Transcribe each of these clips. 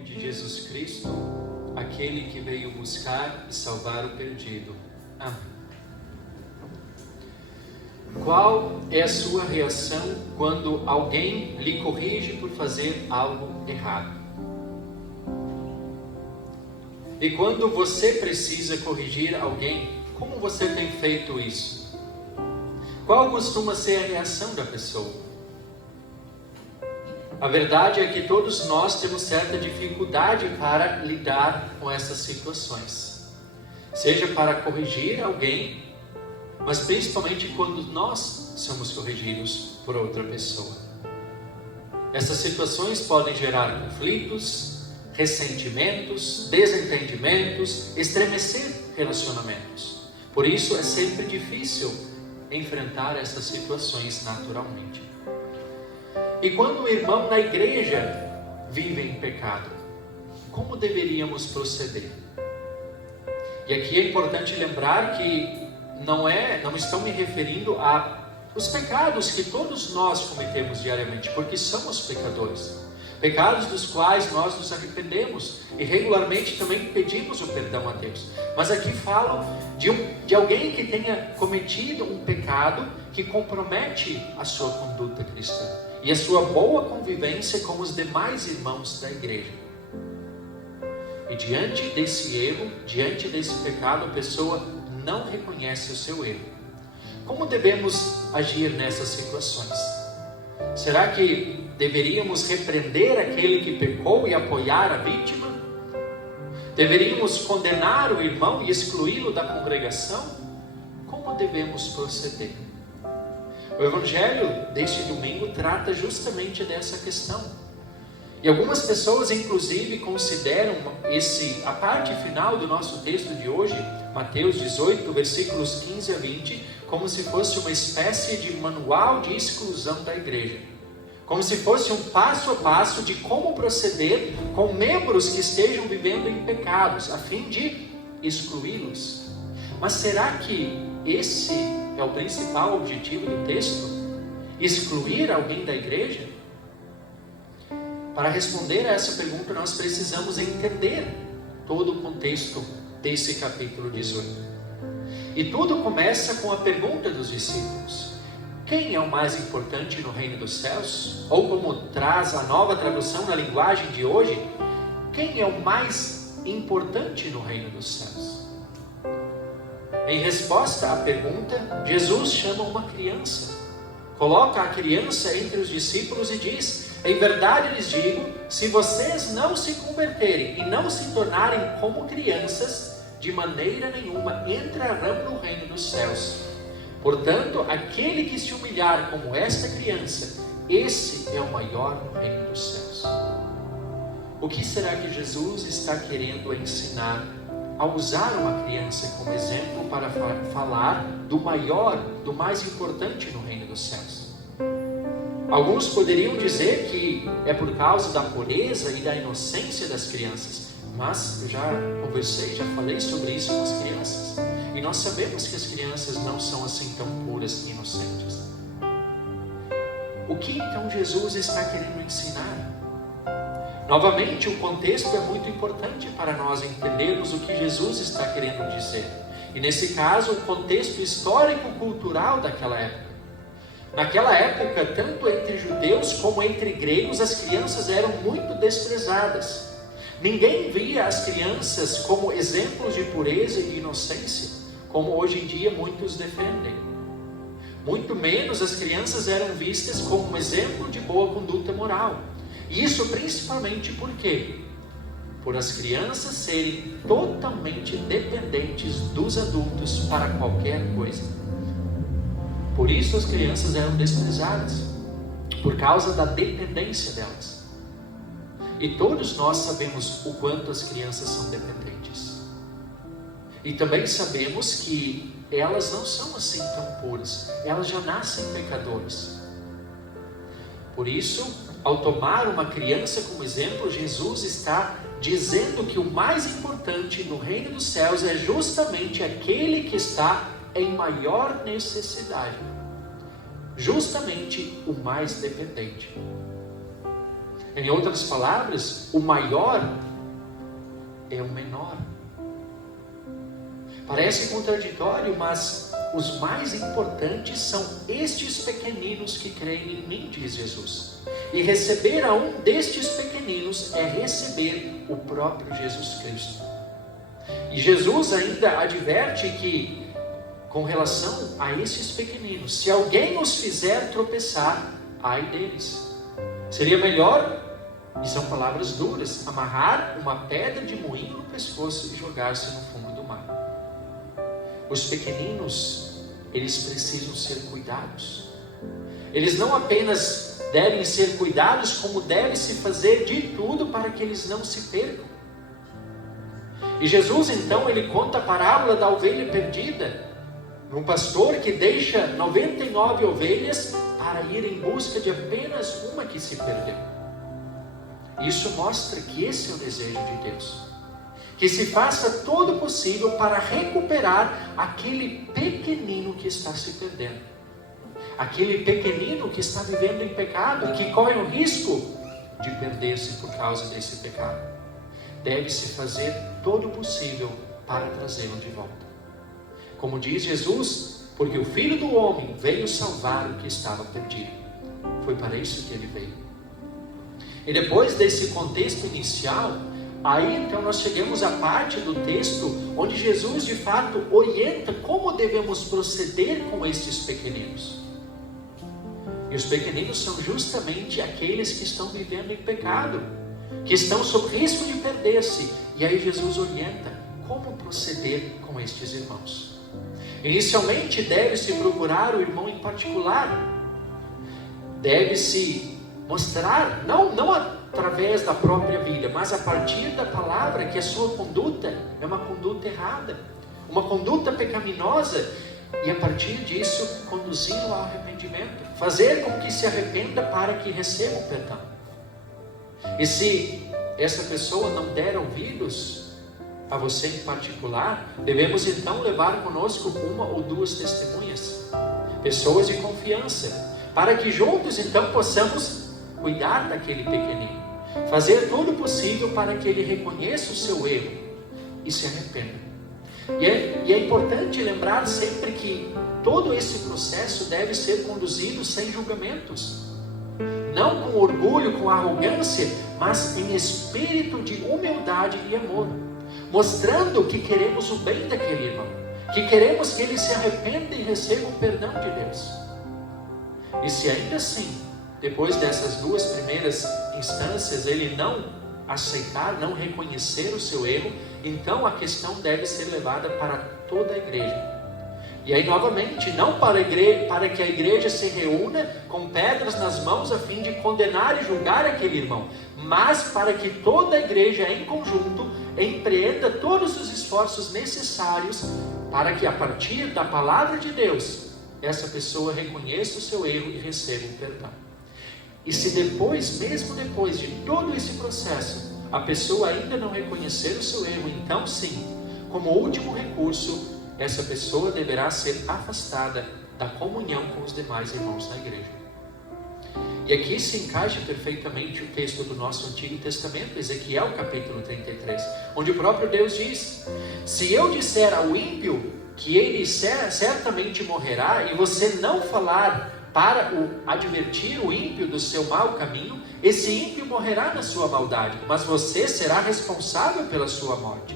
nome de Jesus Cristo, aquele que veio buscar e salvar o perdido. Amém. Qual é a sua reação quando alguém lhe corrige por fazer algo errado? E quando você precisa corrigir alguém, como você tem feito isso? Qual costuma ser a reação da pessoa? A verdade é que todos nós temos certa dificuldade para lidar com essas situações. Seja para corrigir alguém, mas principalmente quando nós somos corrigidos por outra pessoa. Essas situações podem gerar conflitos, ressentimentos, desentendimentos, estremecer relacionamentos. Por isso é sempre difícil enfrentar essas situações naturalmente. E quando o irmão na igreja vive em pecado, como deveríamos proceder? E aqui é importante lembrar que não estou me referindo a os pecados que todos nós cometemos diariamente, porque somos pecadores. Pecados dos quais nós nos arrependemos e regularmente também pedimos o perdão a Deus. Mas aqui falo de alguém que tenha cometido um pecado que compromete a sua conduta cristã e a sua boa convivência com os demais irmãos da igreja. E diante desse erro, diante desse pecado, a pessoa não reconhece o seu erro. Como devemos agir nessas situações? Será que deveríamos repreender aquele que pecou e apoiar a vítima? Deveríamos condenar o irmão e excluí-lo da congregação? Como devemos proceder? O Evangelho deste domingo trata justamente dessa questão. E algumas pessoas, inclusive, consideram a parte final do nosso texto de hoje, Mateus 18, versículos 15 a 20, como se fosse uma espécie de manual de exclusão da igreja. Como se fosse um passo a passo de como proceder com membros que estejam vivendo em pecados, a fim de excluí-los. Mas será que esse é o principal objetivo do texto? Excluir alguém da igreja? Para responder a essa pergunta, nós precisamos entender todo o contexto desse capítulo 18. E tudo começa com a pergunta dos discípulos: quem é o mais importante no reino dos céus? Ou como traz a nova tradução na linguagem de hoje, quem é o mais importante no reino dos céus? Em resposta à pergunta, Jesus chama uma criança, coloca a criança entre os discípulos e diz: em verdade lhes digo, se vocês não se converterem e não se tornarem como crianças, de maneira nenhuma entrarão no reino dos céus. Portanto, aquele que se humilhar como esta criança, esse é o maior no reino dos céus. O que será que Jesus está querendo ensinar ao usar uma criança como exemplo para falar do maior, do mais importante no reino dos céus? Alguns poderiam dizer que é por causa da pureza e da inocência das crianças, mas eu já conversei, já falei sobre isso com as crianças, e nós sabemos que as crianças não são assim tão puras e inocentes. O que então Jesus está querendo ensinar? Novamente, o contexto é muito importante para nós entendermos o que Jesus está querendo dizer. E nesse caso, o contexto histórico-cultural daquela época. Naquela época, tanto entre judeus como entre gregos, as crianças eram muito desprezadas. Ninguém via as crianças como exemplos de pureza e inocência, como hoje em dia muitos defendem. Muito menos as crianças eram vistas como um exemplo de boa conduta moral. E isso principalmente por quê? Por as crianças serem totalmente dependentes dos adultos para qualquer coisa. Por isso as crianças eram desprezadas, por causa da dependência delas. E todos nós sabemos o quanto as crianças são dependentes. E também sabemos que elas não são assim tão puras, elas já nascem pecadoras. Por isso, ao tomar uma criança como exemplo, Jesus está dizendo que o mais importante no reino dos céus é justamente aquele que está em maior necessidade, justamente o mais dependente. Em outras palavras, o maior é o menor. Parece contraditório, mas os mais importantes são estes pequeninos que creem em mim, diz Jesus. E receber a um destes pequeninos é receber o próprio Jesus Cristo. E Jesus ainda adverte que, com relação a esses pequeninos, se alguém os fizer tropeçar, ai deles. Seria melhor, e são palavras duras, amarrar uma pedra de moinho no pescoço e jogar-se no fundo do mar. Os pequeninos, eles precisam ser cuidados. Eles não apenas devem ser cuidados, como deve-se fazer de tudo para que eles não se percam. E Jesus então, ele conta a parábola da ovelha perdida, um pastor que deixa 99 ovelhas para ir em busca de apenas uma que se perdeu. Isso mostra que esse é o desejo de Deus. Que se faça todo o possível para recuperar aquele pequenino que está se perdendo. Aquele pequenino que está vivendo em pecado e que corre o risco de perder-se por causa desse pecado. Deve-se fazer todo o possível para trazê-lo de volta. Como diz Jesus, porque o Filho do Homem veio salvar o que estava perdido. Foi para isso que ele veio. E depois desse contexto inicial, aí então nós chegamos à parte do texto onde Jesus de fato orienta como devemos proceder com estes pequeninos. E os pequeninos são justamente aqueles que estão vivendo em pecado, que estão sob risco de perder-se. E aí Jesus orienta como proceder com estes irmãos. Inicialmente deve-se procurar o irmão em particular. Deve-se mostrar, não através da própria vida, mas a partir da palavra, que a sua conduta é uma conduta errada, uma conduta pecaminosa, e a partir disso conduzi-lo ao arrependimento, fazer com que se arrependa para que receba o perdão. E se essa pessoa não der ouvidos a você em particular, devemos então levar conosco uma ou duas testemunhas, pessoas de confiança, para que juntos então possamos cuidar daquele pequenino, fazer tudo o possível para que ele reconheça o seu erro e se arrependa. E é importante lembrar sempre que todo esse processo deve ser conduzido sem julgamentos, não com orgulho, com arrogância, mas em espírito de humildade e amor, mostrando que queremos o bem daquele irmão, que queremos que ele se arrependa e receba o perdão de Deus. E se ainda assim, depois dessas duas primeiras instâncias, ele não aceitar, não reconhecer o seu erro, então a questão deve ser levada para toda a igreja. E aí novamente, não para que a igreja se reúna com pedras nas mãos a fim de condenar e julgar aquele irmão, mas para que toda a igreja em conjunto empreenda todos os esforços necessários para que a partir da palavra de Deus, essa pessoa reconheça o seu erro e receba o perdão. E se depois, mesmo depois de todo esse processo, a pessoa ainda não reconhecer o seu erro, então sim, como último recurso, essa pessoa deverá ser afastada da comunhão com os demais irmãos da igreja. E aqui se encaixa perfeitamente o texto do nosso Antigo Testamento, Ezequiel capítulo 33, onde o próprio Deus diz: se eu disser ao ímpio que ele certamente morrerá, e você não falar para advertir o ímpio do seu mau caminho, esse ímpio morrerá na sua maldade, mas você será responsável pela sua morte.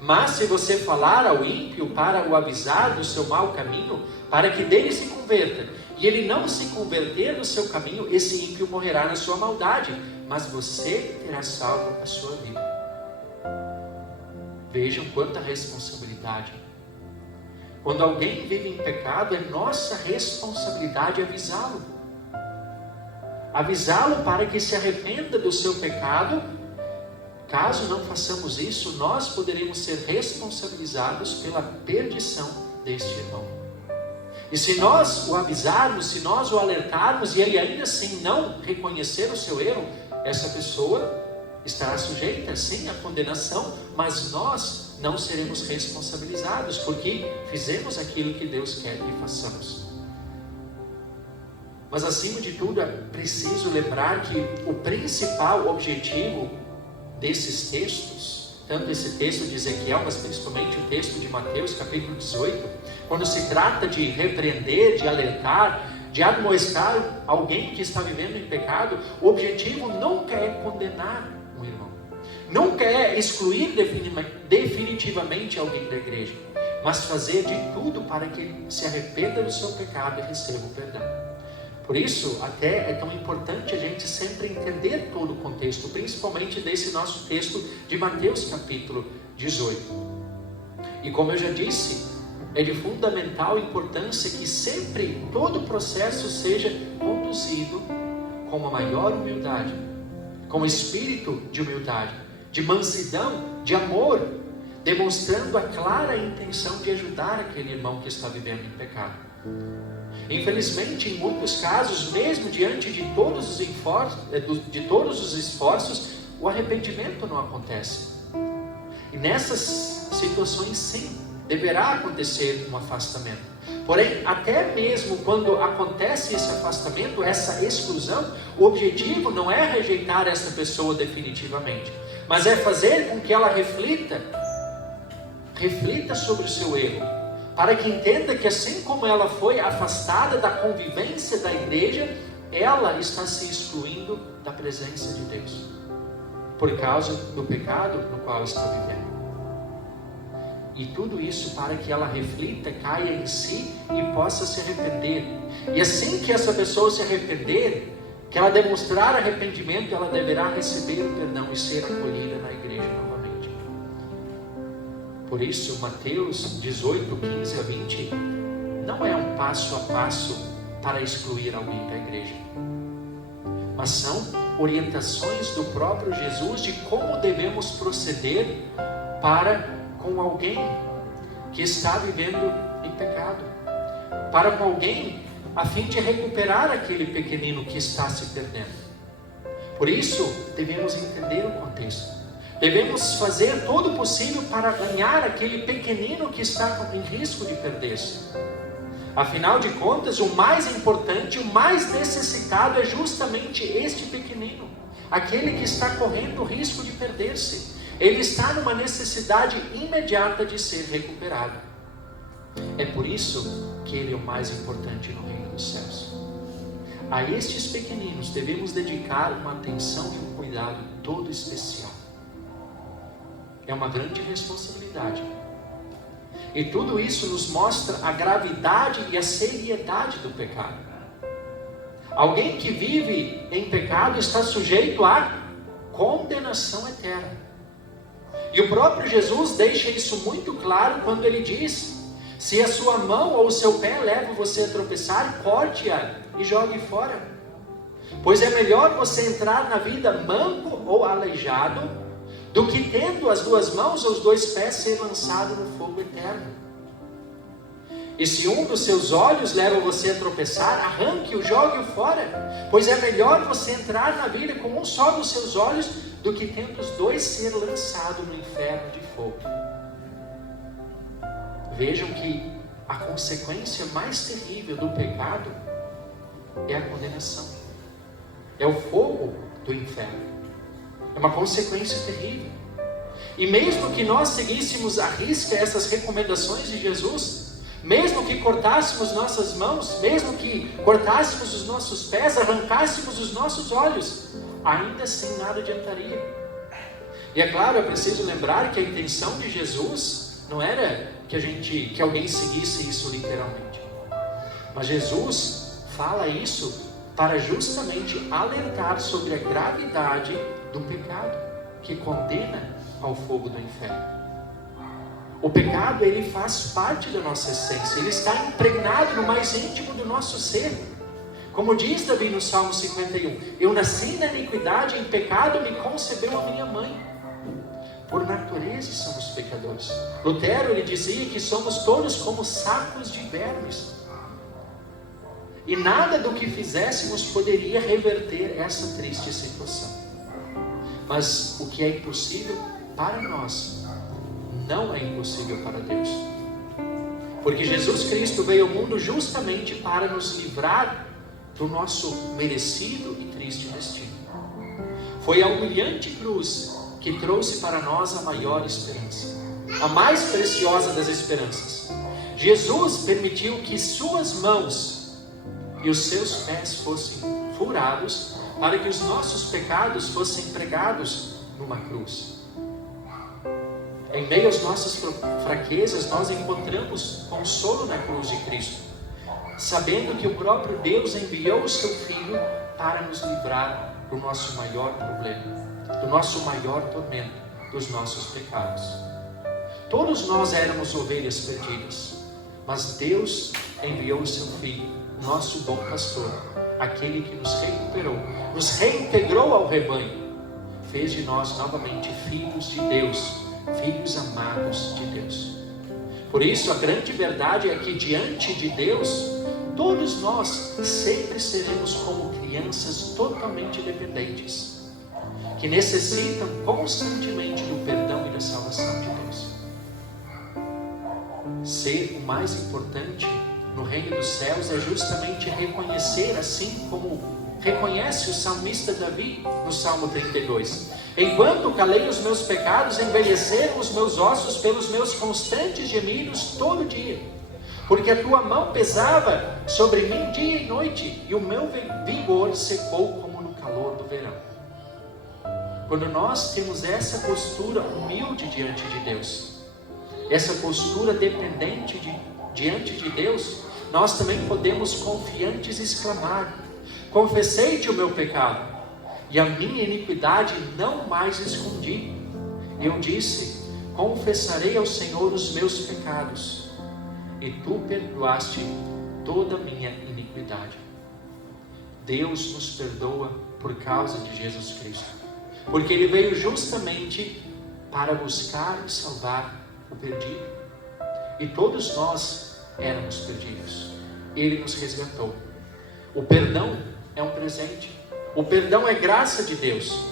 Mas se você falar ao ímpio para o avisar do seu mau caminho, para que dele se converta, e ele não se converter no seu caminho, esse ímpio morrerá na sua maldade, mas você terá salvo a sua vida. Vejam quanta responsabilidade. Quando alguém vive em pecado, é nossa responsabilidade avisá-lo. Avisá-lo para que se arrependa do seu pecado. Caso não façamos isso, nós poderemos ser responsabilizados pela perdição deste irmão. E se nós o avisarmos, se nós o alertarmos, e ele ainda assim não reconhecer o seu erro, essa pessoa estará sujeita sim à condenação, mas nós não seremos responsabilizados, porque fizemos aquilo que Deus quer que façamos. Mas acima de tudo é preciso lembrar que o principal objetivo desses textos, tanto esse texto de Ezequiel, mas principalmente o texto de Mateus capítulo 18, quando se trata de repreender, de alertar, de admoestar alguém que está vivendo em pecado, o objetivo nunca é condenar um irmão, nunca é excluir definitivamente alguém da igreja, mas fazer de tudo para que ele se arrependa do seu pecado e receba o perdão. Por isso, até é tão importante a gente sempre entender todo o contexto, principalmente desse nosso texto de Mateus capítulo 18. E como eu já disse, é de fundamental importância que sempre todo o processo seja conduzido com uma maior humildade, com espírito de humildade, de mansidão, de amor, demonstrando a clara intenção de ajudar aquele irmão que está vivendo em pecado. Infelizmente, em muitos casos, mesmo diante de todos os esforços, o arrependimento não acontece. E nessas situações, sim, deverá acontecer um afastamento. Porém, até mesmo quando acontece esse afastamento, essa exclusão, o objetivo não é rejeitar essa pessoa definitivamente, mas é fazer com que ela reflita sobre o seu erro, para que entenda que assim como ela foi afastada da convivência da igreja, ela está se excluindo da presença de Deus, por causa do pecado no qual está vivendo. E tudo isso para que ela reflita, caia em si e possa se arrepender. E assim que essa pessoa se arrepender, que ela demonstrar arrependimento, ela deverá receber o perdão e ser acolhida na igreja novamente. Por isso, Mateus 18, 15 a 20, não é um passo a passo para excluir alguém da igreja, mas são orientações do próprio Jesus de como devemos proceder para com alguém que está vivendo em pecado, para com alguém a fim de recuperar aquele pequenino que está se perdendo. Por isso, devemos entender o contexto. Devemos fazer todo o possível para ganhar aquele pequenino que está em risco de perder-se. Afinal de contas, o mais importante, o mais necessitado é justamente este pequenino, aquele que está correndo o risco de perder-se. Ele está numa necessidade imediata de ser recuperado. É por isso que ele é o mais importante no reino dos céus. A estes pequeninos devemos dedicar uma atenção e um cuidado todo especial. É uma grande responsabilidade. E tudo isso nos mostra a gravidade e a seriedade do pecado. Alguém que vive em pecado está sujeito à condenação eterna. E o próprio Jesus deixa isso muito claro quando ele diz: se a sua mão ou o seu pé leva você a tropeçar, corte-a e jogue fora. Pois é melhor você entrar na vida manco ou aleijado, do que tendo as duas mãos ou os dois pés ser lançado no fogo eterno. E se um dos seus olhos leva você a tropeçar, arranque-o, jogue-o fora. Pois é melhor você entrar na vida com um só dos seus olhos, do que tendo os dois ser lançado no inferno de fogo. Vejam que a consequência mais terrível do pecado é a condenação. É o fogo do inferno. É uma consequência terrível. E mesmo que nós seguíssemos à risca essas recomendações de Jesus, mesmo que cortássemos nossas mãos, mesmo que cortássemos os nossos pés, arrancássemos os nossos olhos, ainda assim nada adiantaria. E é claro, é preciso lembrar que a intenção de Jesus não era que alguém seguisse isso literalmente. Mas Jesus fala isso para justamente alertar sobre a gravidade do pecado que condena ao fogo do inferno. O pecado, ele faz parte da nossa essência, ele está impregnado no mais íntimo do nosso ser. Como diz Davi no Salmo 51, eu nasci na iniquidade, em pecado me concebeu a minha mãe. Por natureza somos pecadores. Lutero, ele dizia que somos todos como sacos de vermes. E nada do que fizéssemos poderia reverter essa triste situação. Mas o que é impossível para nós, não é impossível para Deus. Porque Jesus Cristo veio ao mundo justamente para nos livrar do nosso merecido e triste destino. Foi a humilhante cruz que trouxe para nós a maior esperança, a mais preciosa das esperanças. Jesus permitiu que suas mãos e os seus pés fossem furados para que os nossos pecados fossem pregados numa cruz. Em meio às nossas fraquezas, nós encontramos consolo na cruz de Cristo, sabendo que o próprio Deus enviou o seu Filho para nos livrar do nosso maior problema, do nosso maior tormento, dos nossos pecados. Todos nós éramos ovelhas perdidas, mas Deus enviou o seu Filho, nosso bom pastor, aquele que nos recuperou, nos reintegrou ao rebanho, fez de nós novamente filhos de Deus, filhos amados de Deus. Por isso, a grande verdade é que diante de Deus, todos nós sempre seremos como crianças totalmente dependentes, que necessitam constantemente do perdão e da salvação de Deus. Ser o mais importante no reino dos céus é justamente reconhecer, assim como reconhece o salmista Davi no Salmo 32: enquanto calei os meus pecados, envelheceram os meus ossos pelos meus constantes gemidos todo dia, porque a tua mão pesava sobre mim dia e noite, e o meu vigor secou como no calor do verão. Quando nós temos essa postura humilde diante de Deus, essa postura dependente diante de Deus, nós também podemos confiantes exclamar: confessei-te o meu pecado, e a minha iniquidade não mais escondi. Eu disse: confessarei ao Senhor os meus pecados, e tu perdoaste toda a minha iniquidade. Deus nos perdoa por causa de Jesus Cristo, porque Ele veio justamente para buscar e salvar o perdido. E todos nós éramos perdidos. Ele nos resgatou. O perdão é um presente. O perdão é graça de Deus.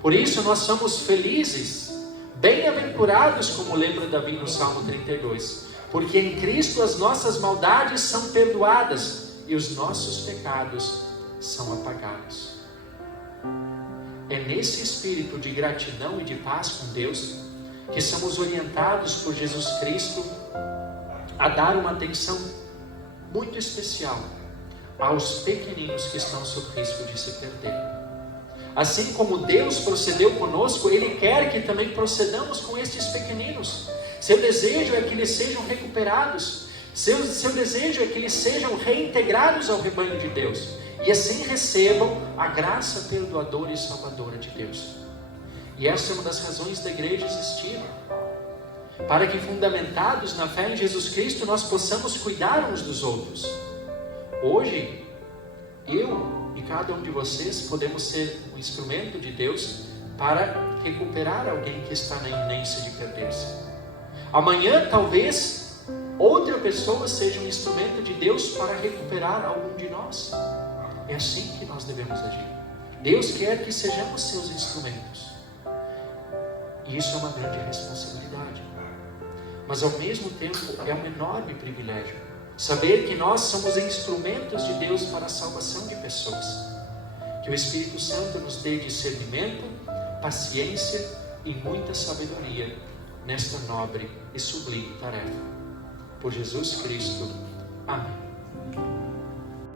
Por isso nós somos felizes, bem-aventurados, como lembra Davi no Salmo 32. Porque em Cristo as nossas maldades são perdoadas e os nossos pecados são apagados. É nesse espírito de gratidão e de paz com Deus que somos orientados por Jesus Cristo a dar uma atenção muito especial aos pequeninos que estão sob risco de se perder. Assim como Deus procedeu conosco, Ele quer que também procedamos com estes pequeninos. Seu desejo é que eles sejam recuperados, seu desejo é que eles sejam reintegrados ao rebanho de Deus, e assim recebam a graça perdoadora e salvadora de Deus. E essa é uma das razões da igreja existir, para que, fundamentados na fé em Jesus Cristo, nós possamos cuidar uns dos outros. Hoje, eu e cada um de vocês podemos ser um instrumento de Deus para recuperar alguém que está na iminência de perder-se. Amanhã, talvez, outra pessoa seja um instrumento de Deus para recuperar algum de nós. É assim que nós devemos agir. Deus quer que sejamos seus instrumentos. E isso é uma grande responsabilidade. Mas ao mesmo tempo é um enorme privilégio saber que nós somos instrumentos de Deus para a salvação de pessoas. Que o Espírito Santo nos dê discernimento, paciência e muita sabedoria nesta nobre e sublime tarefa. Por Jesus Cristo. Amém.